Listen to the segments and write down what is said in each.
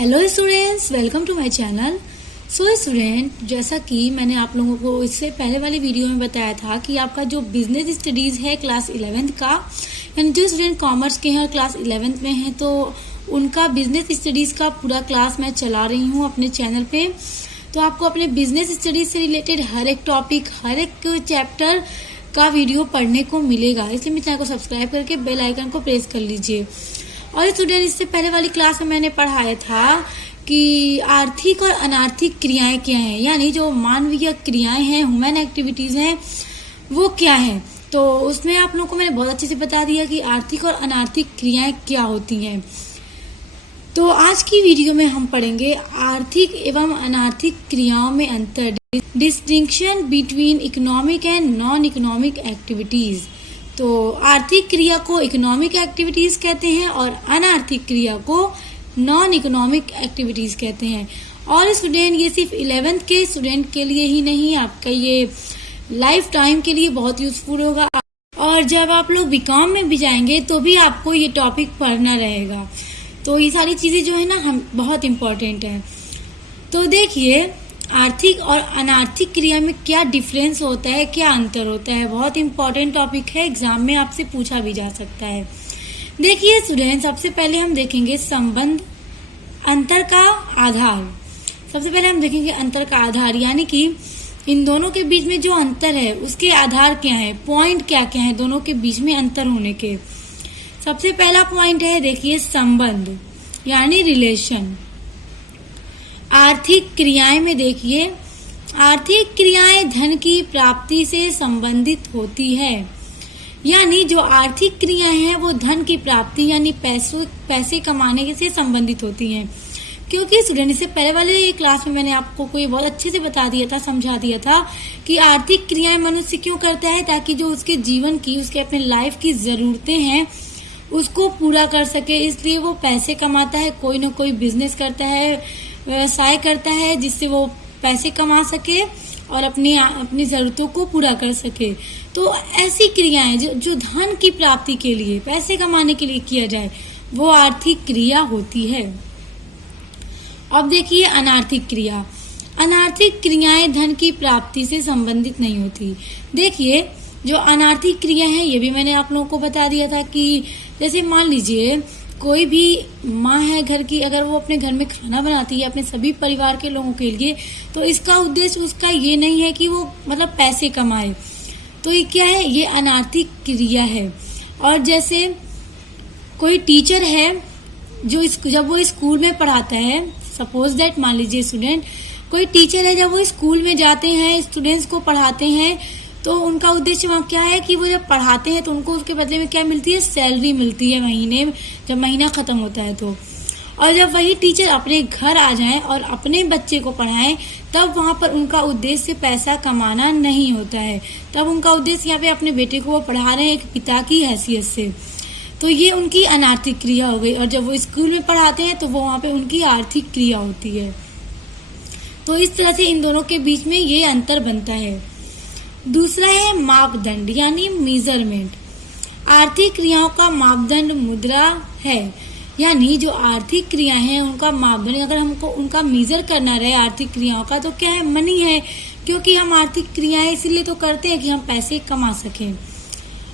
Hello students, welcome to my channel. So student, जैसा कि मैंने आप लोगों को इससे पहले वाली वीडियो में बताया था कि आपका जो बिजनेस स्टडीज़ है क्लास 11th का, यानी जो स्टूडेंट कॉमर्स के हैं और क्लास 11th में हैं, तो उनका बिजनेस स्टडीज़ का पूरा क्लास मैं चला रही हूँ अपने चैनल पे। तो आपको अपने बिजनेस स्टडीज़ से रिलेटेड हर एक टॉपिक, हर एक चैप्टर का वीडियो पढ़ने को मिलेगा। इसलिए मेरे चैनल को सब्सक्राइब करके बेल आइकन को प्रेस कर लीजिए। और स्टूडेंट, इससे पहले वाली क्लास में मैंने पढ़ाया था कि आर्थिक और अनार्थिक क्रियाएं क्या हैं, यानी जो मानवीय क्रियाएं हैं, ह्यूमन एक्टिविटीज़ हैं, वो क्या हैं। तो उसमें आप लोगों को मैंने बहुत अच्छे से बता दिया कि आर्थिक और अनार्थिक क्रियाएं क्या होती हैं। तो आज की वीडियो में हम पढ़ेंगे आर्थिक एवं अनार्थिक क्रियाओं में अंतर, distinction between economic and non economic activities. तो आर्थिक क्रिया को इकोनॉमिक एक्टिविटीज़ कहते हैं और अनार्थिक क्रिया को नॉन इकोनॉमिक एक्टिविटीज़ कहते हैं। और स्टूडेंट, ये सिर्फ 11th के स्टूडेंट के लिए ही नहीं, आपका ये लाइफ टाइम के लिए बहुत यूजफुल होगा। और जब आप लोग बीकॉम में भी जाएंगे तो भी आपको ये टॉपिक पढ़ना रहेगा। तो ये सारी चीज़ें जो है ना, हम बहुत इम्पोर्टेंट है। तो देखिए, आर्थिक और अनार्थिक क्रिया में क्या डिफरेंस होता है, क्या अंतर होता है, बहुत इम्पोर्टेंट टॉपिक है, एग्जाम में आपसे पूछा भी जा सकता है। देखिए स्टूडेंट, सबसे पहले हम देखेंगे संबंध, अंतर का आधार। सबसे पहले हम देखेंगे अंतर का आधार, यानी कि इन दोनों के बीच में जो अंतर है उसके आधार क्या है, पॉइंट क्या क्या है दोनों के बीच में अंतर होने के। सबसे पहला पॉइंट है, देखिए, संबंध यानी रिलेशन। आर्थिक क्रियाएं में देखिए, आर्थिक क्रियाएं धन की प्राप्ति से संबंधित होती है, यानी जो आर्थिक क्रियाएं हैं वो धन की प्राप्ति यानी पैसे कमाने से संबंधित होती हैं। क्योंकि स्टूडेंट, इससे पहले वाले क्लास में मैंने आपको कोई बहुत अच्छे से बता दिया था, समझा दिया था कि आर्थिक क्रियाएं मनुष्य क्यों करता है, ताकि जो उसके जीवन की, उसके अपने लाइफ की जरूरतें हैं उसको पूरा कर सके। इसलिए वो पैसे कमाता है, कोई ना कोई बिजनेस करता है, व्यवसाय करता है, जिससे वो पैसे कमा सके और अपनी जरूरतों को पूरा कर सके। तो ऐसी क्रियाएं जो धन की प्राप्ति के लिए, पैसे कमाने के लिए किया जाए, वो आर्थिक क्रिया होती है। अब देखिए अनार्थिक क्रिया। अनार्थिक क्रियाएं धन की प्राप्ति से संबंधित नहीं होती। देखिए, जो अनार्थिक क्रिया है, ये भी मैंने आप लोगों को बता दिया था कि जैसे मान लीजिए कोई भी माँ है घर की, अगर वो अपने घर में खाना बनाती है अपने सभी परिवार के लोगों के लिए, तो इसका उद्देश्य उसका ये नहीं है कि वो मतलब पैसे कमाए। तो ये क्या है, ये अनार्थिक क्रिया है। और जैसे कोई टीचर है जो जब वो स्कूल में पढ़ाता है, सपोज दैट, मान लीजिए स्टूडेंट, कोई टीचर है, जब वो स्कूल में जाते हैं, स्टूडेंट्स को पढ़ाते हैं, तो उनका उद्देश्य वहाँ क्या है कि वो जब पढ़ाते हैं तो उनको उसके बदले में क्या मिलती है, सैलरी मिलती है महीने में, जब महीना खत्म होता है तो। और जब वही टीचर अपने घर आ जाएं और अपने बच्चे को पढ़ाएं, तब वहाँ पर उनका उद्देश्य पैसा कमाना नहीं होता है। तब उनका उद्देश्य यहाँ पे अपने बेटे को वो पढ़ा रहे हैं एक पिता की हैसियत से। तो ये उनकी अनार्थिक क्रिया हो गई। और जब वो स्कूल में पढ़ाते हैं तो वो वहाँ पे उनकी आर्थिक क्रिया होती है। तो इस तरह से इन दोनों के बीच में ये अंतर बनता है। दूसरा है मापदंड यानी मेजरमेंट। आर्थिक क्रियाओं का मापदंड मुद्रा है, यानी जो आर्थिक क्रियाएं हैं उनका मापदंड, अगर हमको उनका मेजर करना रहे आर्थिक क्रियाओं का, तो क्या है, मनी है। क्योंकि हम आर्थिक क्रियाएं इसीलिए तो करते हैं कि हम पैसे कमा सकें।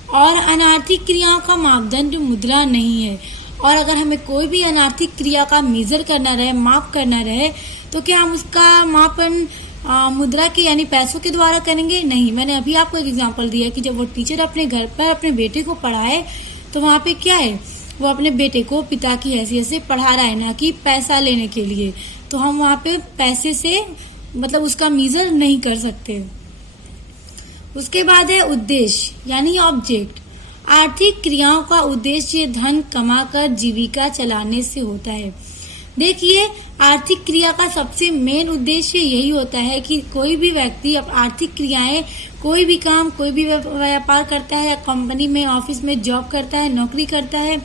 और अनार्थिक क्रियाओं का मापदंड मुद्रा नहीं है। और अगर हमें कोई भी अनार्थिक क्रिया का मेजर करना रहे, माप करना रहे, तो क्या हम उसका मापन मुद्रा के यानी पैसों के द्वारा करेंगे? नहीं। मैंने अभी आपको एक एग्जांपल दिया कि जब वो टीचर अपने घर पर अपने बेटे को पढ़ाए, तो वहाँ पे क्या है, वो अपने बेटे को पिता की हैसियत से पढ़ा रहा है, ना कि पैसा लेने के लिए। तो हम वहाँ पे पैसे से मतलब उसका मेजर नहीं कर सकते। उसके बाद है उद्देश्य यानी ऑब्जेक्ट। आर्थिक क्रियाओं का उद्देश्य धन कमाकर जीविका चलाने से होता है। देखिए, आर्थिक क्रिया का सबसे मेन उद्देश्य यही होता है कि कोई भी व्यक्ति अब आर्थिक क्रियाएं, कोई भी काम, कोई भी व्यापार करता है, या कंपनी में, ऑफिस में जॉब करता है, नौकरी करता है,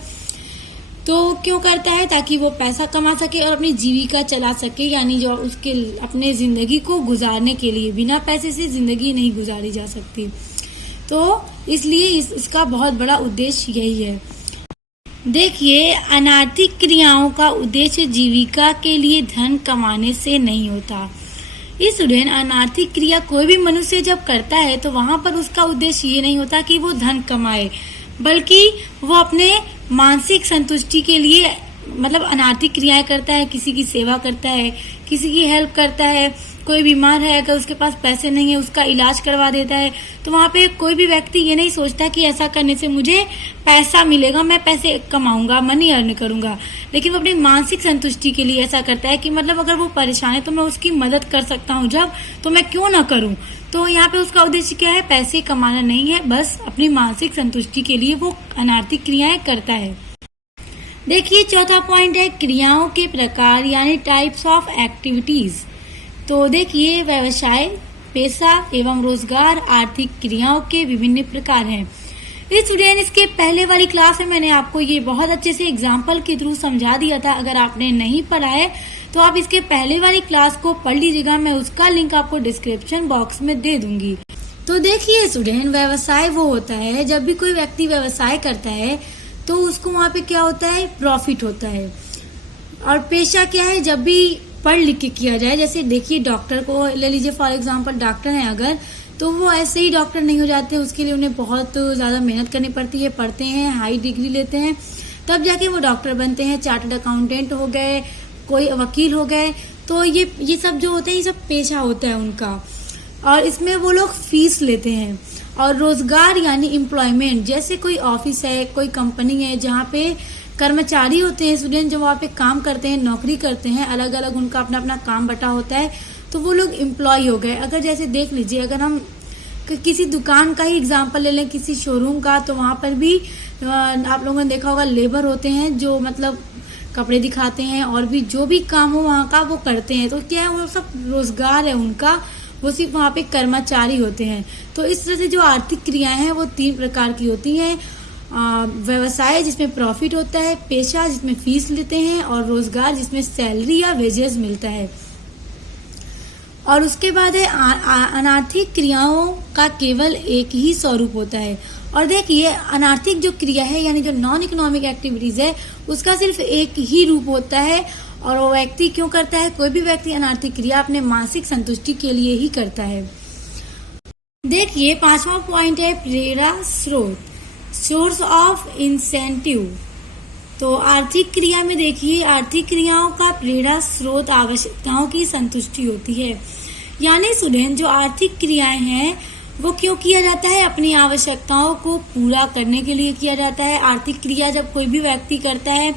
तो क्यों करता है, ताकि वो पैसा कमा सके और अपनी जीविका चला सके, यानी जो उसके अपने जिंदगी को गुजारने के लिए। बिना पैसे से जिंदगी नहीं गुजारी जा सकती। तो इसलिए इसका बहुत बड़ा उद्देश्य यही है। देखिए, अनार्थिक क्रियाओं का उद्देश्य जीविका के लिए धन कमाने से नहीं होता। स्टूडेंट, अनार्थिक क्रिया कोई भी मनुष्य जब करता है तो वहां पर उसका उद्देश्य ये नहीं होता कि वो धन कमाए, बल्कि वो अपने मानसिक संतुष्टि के लिए मतलब अनार्थिक क्रियाएं करता है। किसी की सेवा करता है, किसी की हेल्प करता है, कोई बीमार है अगर उसके पास पैसे नहीं है उसका इलाज करवा देता है। तो वहाँ पे कोई भी व्यक्ति ये नहीं सोचता कि ऐसा करने से मुझे पैसा मिलेगा, मैं पैसे कमाऊंगा, मनी अर्न करूंगा, लेकिन वो अपनी मानसिक संतुष्टि के लिए ऐसा करता है कि मतलब अगर वो परेशान है तो मैं उसकी मदद कर सकता हूँ जब, तो मैं क्यों ना करूँ। तो यहाँ पे उसका उद्देश्य क्या है? पैसे कमाना नहीं है, बस अपनी मानसिक संतुष्टि के लिए वो अनार्थिक क्रियाएं करता है। देखिए, चौथा पॉइंट है क्रियाओं के प्रकार यानी टाइप्स ऑफ एक्टिविटीज। तो देखिए, व्यवसाय, पेशा एवं रोजगार आर्थिक क्रियाओं के विभिन्न प्रकार हैं। स्टूडेंट, इसके पहले वाली क्लास में मैंने आपको ये बहुत अच्छे से एग्जाम्पल के थ्रू समझा दिया था। अगर आपने नहीं पढ़ा है तो आप इसके पहले वाली क्लास को पढ़ लीजिएगा, मैं उसका लिंक आपको डिस्क्रिप्शन बॉक्स में दे दूंगी। तो देखिए स्टूडेंट, व्यवसाय वो होता है जब भी कोई व्यक्ति व्यवसाय करता है तो उसको वहाँ पे क्या होता है? प्रॉफिट होता है। और पेशा क्या है? जब भी पढ़ लिख के किया जाए, जैसे देखिए डॉक्टर को ले लीजिए फॉर एग्जांपल, डॉक्टर हैं अगर, तो वो ऐसे ही डॉक्टर नहीं हो जाते, उसके लिए उन्हें बहुत ज़्यादा मेहनत करनी पड़ती है, पढ़ते हैं, हाई डिग्री लेते हैं, तब जाके वो डॉक्टर बनते हैं। चार्टर्ड अकाउंटेंट हो गए, कोई वकील हो गए, तो ये सब जो होते हैं ये सब पेशा होता है उनका, और इसमें वो लोग फीस लेते हैं। और रोजगार यानी एम्प्लॉयमेंट, जैसे कोई ऑफिस है, कोई कंपनी है जहाँ पे कर्मचारी होते हैं, स्टूडेंट जो वहाँ पे काम करते हैं, नौकरी करते हैं, अलग अलग उनका अपना अपना काम बटा होता है, तो वो लोग एम्प्लॉय हो गए। अगर जैसे देख लीजिए, अगर हम किसी दुकान का ही एग्जांपल ले लें, किसी शोरूम का, तो वहाँ पर भी आप लोगों ने देखा होगा लेबर होते हैं जो मतलब कपड़े दिखाते हैं और भी जो भी काम हो वहाँ का वो करते हैं। तो क्या है, वो सब रोजगार है उनका, वो सिर्फ वहाँ पे कर्मचारी होते हैं। तो इस तरह से जो आर्थिक क्रियाएं हैं वो 3 प्रकार की होती हैं। व्यवसाय जिसमें प्रॉफिट होता है, पेशा जिसमें फीस लेते हैं, और रोजगार जिसमें सैलरी या वेजेस मिलता है। और उसके बाद है अनार्थिक क्रियाओं का केवल एक ही स्वरूप होता है। और देखिए, अनार्थिक जो क्रिया है यानी जो नॉन इकोनॉमिक एक्टिविटीज है उसका सिर्फ एक ही रूप होता है। और वो व्यक्ति क्यों करता है? कोई भी व्यक्ति अनार्थिक क्रिया अपने मानसिक संतुष्टि के लिए ही करता है। देखिए, 5वां पॉइंट है प्रेरणा स्रोत, सोर्स ऑफ इंसेंटिव। तो आर्थिक क्रिया में देखिए, आर्थिक क्रियाओं का प्रेरणा स्रोत आवश्यकताओं की संतुष्टि होती है। यानी स्टूडेंट, जो आर्थिक क्रियाएं हैं वो क्यों किया जाता है? अपनी आवश्यकताओं को पूरा करने के लिए किया जाता है। आर्थिक क्रिया जब कोई भी व्यक्ति करता है,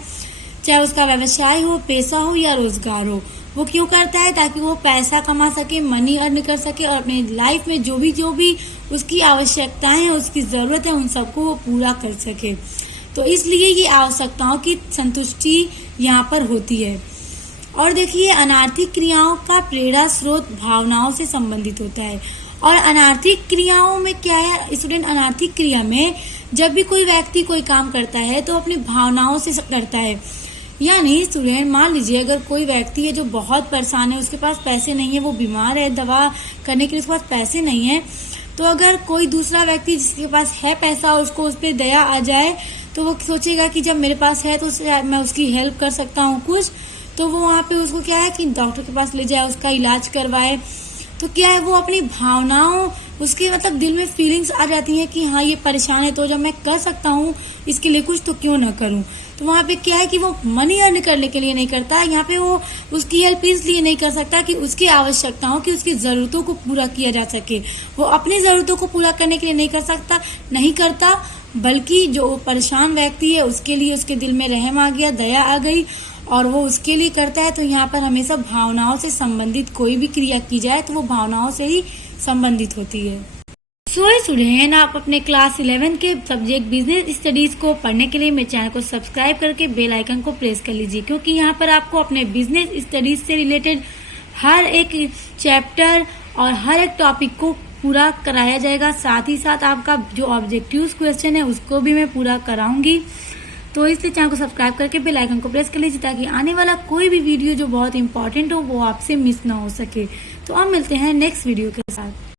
चाहे उसका व्यवसाय हो, पेशा हो या रोजगार हो, वो क्यों करता है? ताकि वो पैसा कमा सके, मनी अर्न कर सके और अपने लाइफ में जो भी उसकी आवश्यकताएं हैं, उसकी जरूरत है, उन सबको वो पूरा कर सके। तो इसलिए ये आवश्यकताओं की संतुष्टि यहाँ पर होती है। और देखिए, अनार्थिक क्रियाओं का प्रेरणा स्रोत भावनाओं से संबंधित होता है। और अनार्थिक क्रियाओं में क्या है स्टूडेंट? अनार्थिक क्रिया में जब भी कोई व्यक्ति कोई काम करता है तो अपनी भावनाओं से करता है। यानी स्टूडेंट, मान लीजिए अगर कोई व्यक्ति है जो बहुत परेशान है, उसके पास पैसे नहीं है, वो बीमार है, दवा करने के लिए उसके पास पैसे नहीं है, तो अगर कोई दूसरा व्यक्ति जिसके पास है पैसा, उसको उस पर दया आ जाए, तो वो सोचेगा कि जब मेरे पास है तो मैं उसकी हेल्प कर सकता हूँ कुछ, तो वो वहाँ पे उसको क्या है कि डॉक्टर के पास ले जाए, उसका इलाज करवाए। तो क्या है, वो अपनी भावनाओं, उसके मतलब दिल में फीलिंग्स आ जाती हैं कि हाँ ये परेशान है, तो जब मैं कर सकता हूँ इसके लिए कुछ, तो क्यों ना करूँ। तो वहाँ पे क्या है कि वो मनी अर्न करने के लिए नहीं करता, यहाँ पे वो उसकी हेल्प इसलिए नहीं कर सकता कि उसकी आवश्यकताओं की, उसकी जरूरतों को पूरा किया जा सके। वो अपनी जरूरतों को पूरा करने के लिए नहीं करता, बल्कि जो परेशान व्यक्ति है उसके लिए उसके दिल में रहम आ गया, दया आ गई और वो उसके लिए करता है। तो यहाँ पर हमेशा भावनाओं से संबंधित कोई भी क्रिया की जाए तो वो भावनाओं से ही संबंधित होती है। सो स्टूडेंट, आप अपने क्लास 11 के सब्जेक्ट बिजनेस स्टडीज को पढ़ने के लिए मेरे चैनल को सब्सक्राइब करके बेल आइकन को प्रेस कर लीजिए, क्योंकि यहाँ पर आपको अपने बिजनेस स्टडीज से रिलेटेड हर एक चैप्टर और हर एक टॉपिक को पूरा कराया जाएगा। साथ ही साथ आपका जो ऑब्जेक्टिव क्वेश्चन है उसको भी मैं पूरा कराऊंगी। तो इसलिए चैनल को सब्सक्राइब करके बेल आइकन को प्रेस कर लीजिए, ताकि आने वाला कोई भी वीडियो जो बहुत इंपॉर्टेंट हो वो आपसे मिस ना हो सके। तो अब मिलते हैं नेक्स्ट वीडियो के साथ।